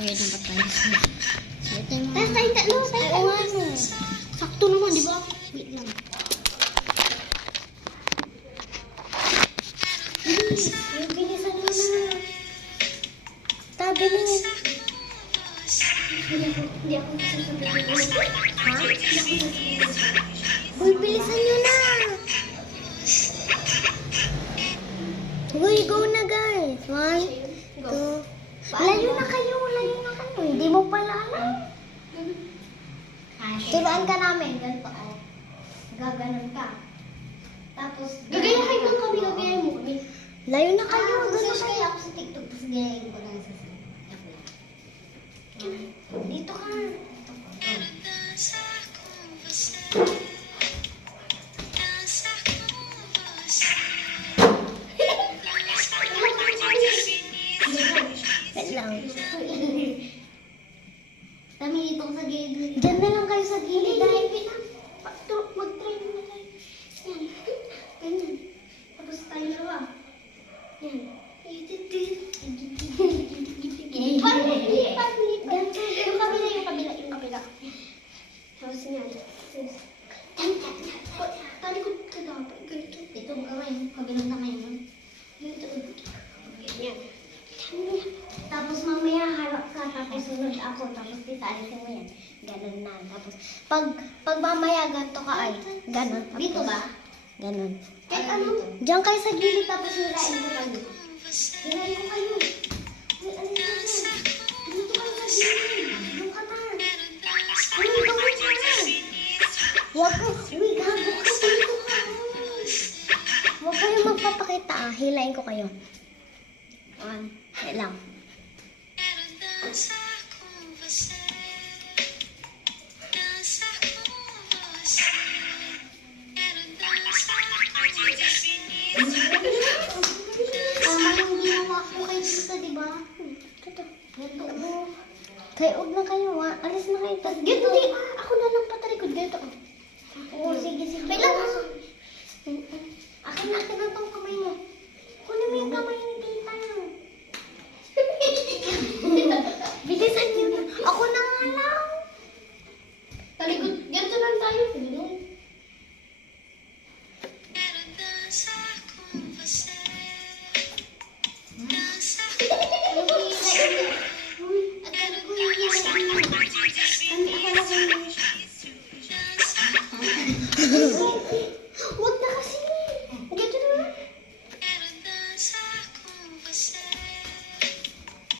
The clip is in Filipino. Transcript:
Kaya dapat tayo. Tayo tatlo. Oo nga no. Sakto naman, di ba? Wait lang. Bilisan mo na. Tabi na yun. Hindi ako sasabihin. Ha? Uy, bilisan nyo na. Uy, go na guys. 1, 2. Layo na kayo. Hindi mo pala alam. Turuan ka namin. Ganito ako. Gaganon ka. Tapos, gagayahin lang kami. Gagayahin mo kami. Layo na kayo. Mag-search kayo ako sa TikTok. Tapos gayahin ko lang sa dito ka. Wait lang. Kami dito sa gilid. Diyan na lang kayo sa gilid. Dahil mag-try na tayo. Yan. Ganyan. Tapos tayo lawa. Yan. Yung kabila. Tapos yan. Talikod ka dapat. Ganito. Ito ang kamay. Kabilang kamay mo. Ganito. Ganyan. Tapos mamaya harap ka. Tapos sunod ako. Tapos titalikin mo yan. Ganun na. Tapos Pag mamaya ganito ka ay. Ganon. dito ba? Ganon. Kahit ano. Diyan kayo sa gilid. Tapos nirain ko kayo. Nirain ko kayo. May ano ka dyan? Dito kayo sa gilid. Doon ka na. Ano gawin mo na? Huwag ko. Uy, gago ka. Dito ka. Huwag kayong magpapakita ah. Hilain ko kayo. 1. Wait lang. Tama yung ginawa ko kay Tita, di ba? Ganito mo. Kaya huwag na kayo ah. Alis na kayo. Ganito di. Ako na lang patalikod. Ganito. Oo, sige. Wait lang. Akin na itong kamay mo. Kunin mo yung kamay mo.